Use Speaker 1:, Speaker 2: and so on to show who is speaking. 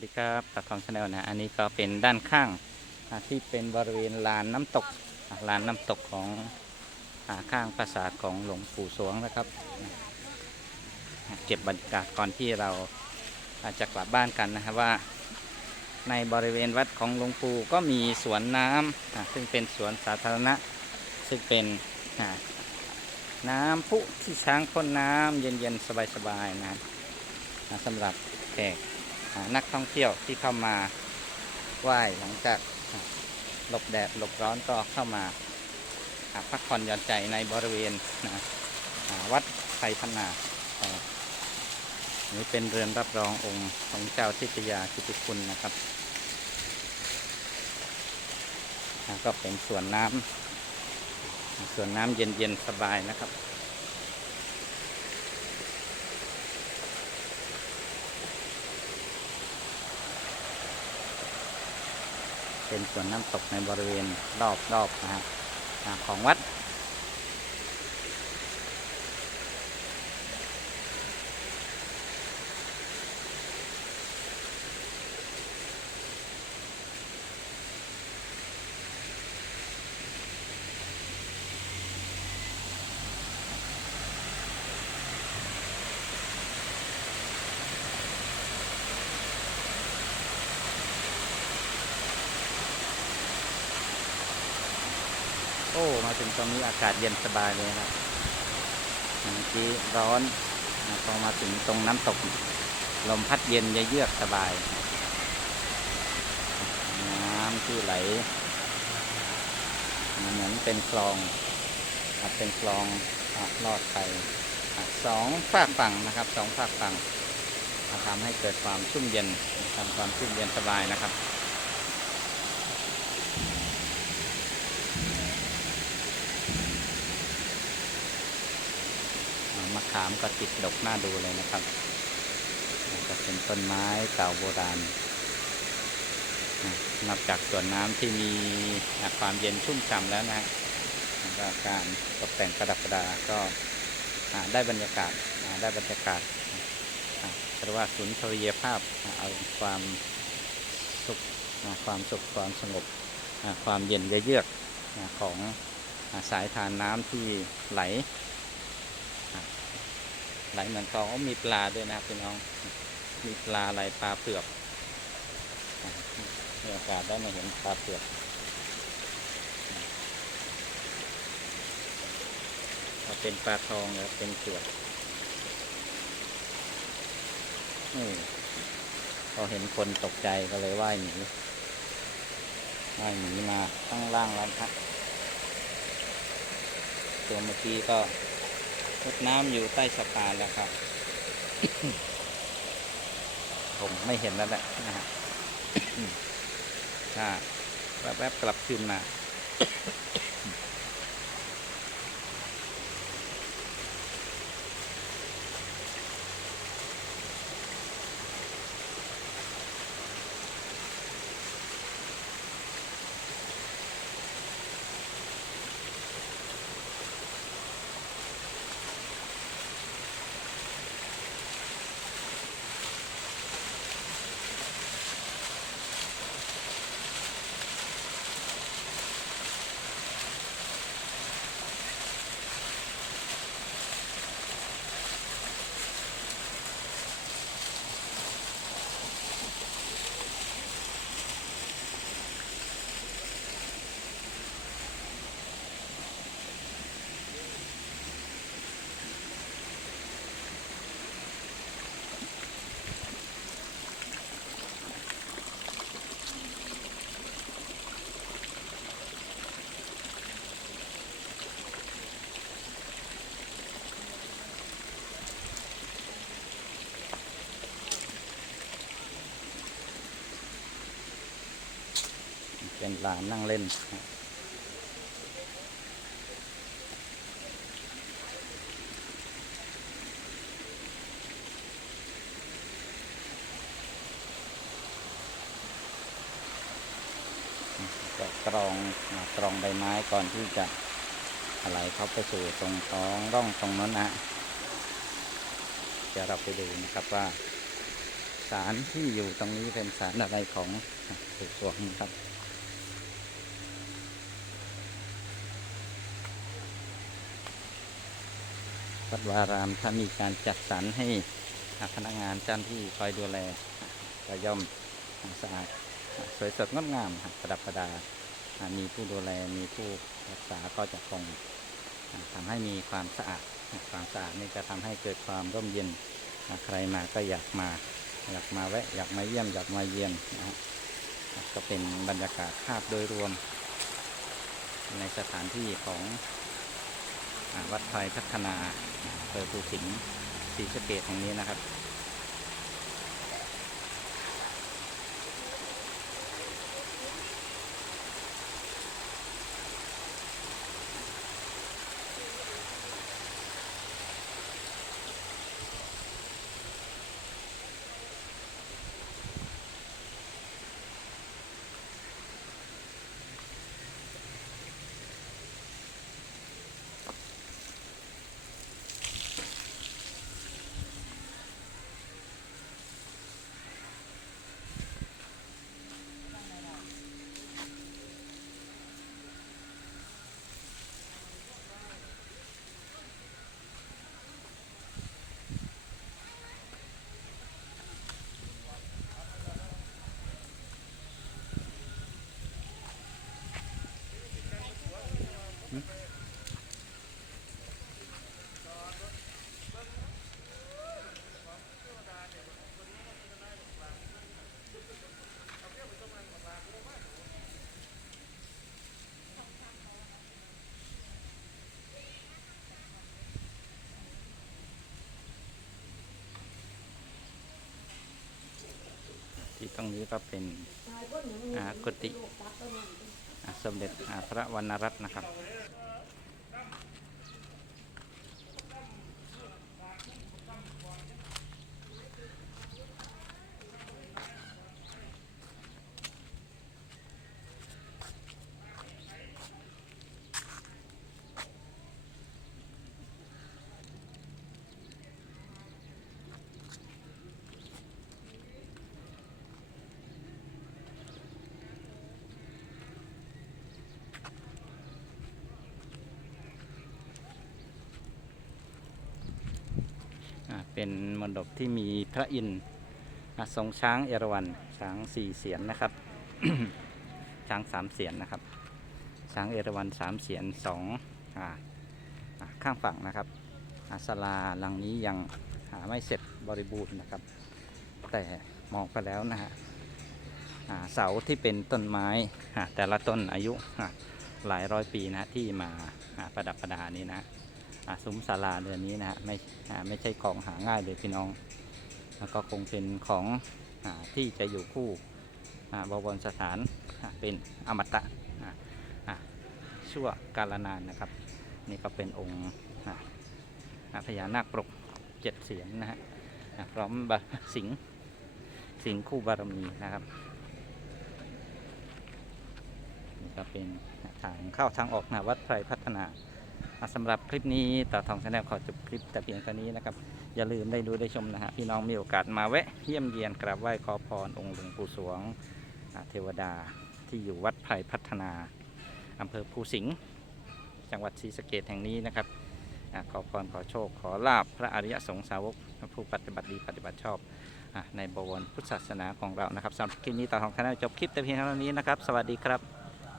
Speaker 1: สวัสดีครับตักทองชาแนลนะ อันนี้ก็เป็นด้านข้างที่เป็นบริเวณลานน้ำตก ลานน้ำตกของอาข้างปราสาทของหลวงปู่สวงนะครับ เก็บบรรยากาศก่อนที่เราอาจจะกลับบ้านกันนะครับว่า ในบริเวณวัดของหลวงปู่ก็มีสวนน้ำอ่าซึ่งเป็นสวนสาธารณะ ซึ่งเป็นน้ำพุที่ช้างพ่นน้ำเย็นๆ สบายๆนะอ่าสำหรับแขก นักท่องเที่ยวที่เข้ามาไหว้หลังจากหลบแดดหลบร้อนก็เข้ามาพักผ่อนหย่อนใจในบริเวณนะวัดไทยพนาอ่านี่เป็นเรือนรับรององค์ของเจ้าทิตยากิติคุณนะครับ ก็เป็นสวนน้ำสวนน้ำเย็นๆสบายนะครับ เป็นสวนน้ำตกในบริเวณรอบๆนะฮะของวัด โอ้ มา ถึงตรงนี้อากาศเย็นสบายเลยครับเมื่อกี้ร้อนพอมาถึงตรงน้ำตก ลมพัดเย็นเยือกสบาย น้ำที่ไหลเหมือนเป็นคลองอะเป็นคลองอลอดไปสองฝากฝั่งนะครับสองฝากฝั่งทำให้เกิดความชุ่มเย็นทำความชุ่มเย็นสบายนะครับ อ่ามะ ขามก็ติดดกหน้าดูเลยนะครับแล้วก็เป็นต้นไม้เก่าโบราณนับจากสวนน้ำที่มีความเย็นชุ่มฉ่ำแล้วนะฮะการตกแต่งประดับประดาก็ได้บรรยากาศได้บรรยากาศอะเรียกว่าสุนทรียภาพเอาความสุขความสุขความสงบความเย็นเยือกของสายทานน้ำที่ไหล ไหลเหมือนคลองมีปลาด้วยนะครับพี่น้อง มีปลาอะไรปลาเผือกมีโอกาสได้มาเห็นปลาเผือกเป็นปลาทองแล้วเป็นเผือกอืมพอเห็นคนตกใจก็เลยว่ายหนีว่ายหนีมาข้างล่างแล้วครับตัวเมื่อกี้ก็ ทดน้ำอยู่ใต้สะพานแล้วครับ ผมไม่เห็นแล้วแหละนะฮะถ้าแวบๆกลับคืนมา เป็นลานนั่งเล่น จะกรองอ่ากรองใบไม้ก่อนที่จะอะไรเข้าไปสู่ตรงท้องร่องตรงนั้นนะฮะเดี๋ยวเราไปดูนะครับว่าศาลที่อยู่ตรงนี้เป็นศาลอะไรของปู่สวงนะครับ วัดวารามถ้ามีการจัดสรรให้พนักงานเจ้าหน้าที่คอยดูแลก็ย่อมสะอาดสวยสดงดงามประดับประดา มีผู้ดูแลมีผู้รักษาก็จะคงทำให้มีความสะอาดความสะอาดนี่จะทำให้เกิดความร่มเย็นใครมาก็อยากมาอยากมาแวะอยากมาเยี่ยมอยากมาเยี่ยมนะฮะก็เป็นบรรยากาศภาพโดยรวมในสถานที่ของ วัดไทยพัฒนาอำเภอภูสิงห์ศรีสะเกดแห่งนี้นะครับ ที่ตรงนี้ก็เป็นกุฏิสมเด็จพระวรรณรัตน์นะครับ อ่า เป็นมณฑปที่มีพระอินทร์อ่าทรงช้างเอราวัณช้างสี่เสียนนะครับ ช้างสามเสียนนะครับ ช้างเอราวัณสามเสียนสองข้างฝั่งนะครับอาศาลาหลังนี้ยังหาไม่เสร็จบริบูรณ์นะครับ แต่มองไปแล้วนะฮะเสาที่เป็นต้นไม้แต่ละต้นอายุหลายร้อยปีนะที่มาประดับประดานี้นะ ซุ้มศาลาเรือนนี้นะฮะไม่ไม่ใช่ของหาง่ายเลยพี่น้อง แล้วก็คงเป็นของอที่จะอยู่คู่บวรสถานเป็นอมตะชั่วกาลนานนะครับ นี่ก็เป็นองค์พญานาคปรกเจ็ดเสียนนะฮะพร้อมบสิงสิงคู่บารมีนะครับนี่ก็เป็นทางเข้าทางออกนะวัดไพรพัฒนา สำหรับคลิปนี้ต่อทองชาแนลขอจบคลิปแต่เพียงเท่านี้นะครับ อย่าลืมได้ดูได้ชมนะฮะพี่น้องมีโอกาสมาแวะเยี่ยมเยียนกราบไหว้ขอพรองค์หลวงปู่สวงเทวดาที่อยู่วัดไผ่พัฒนาอำเภอภูสิงห์จังหวัดศรีสะเกดแห่งนี้นะครับขอพรขอโชค ขอลาบพระอริยสงสาวกผู้ปฏิบัติดีปฏิบัติชอบในบวรพุทธศาสนาของเรานะครับสำหรับคลิปนี้ต่อทองชาแนลจบคลิปแต่เพียงเท่านี้นะครับ สวัสดีครับ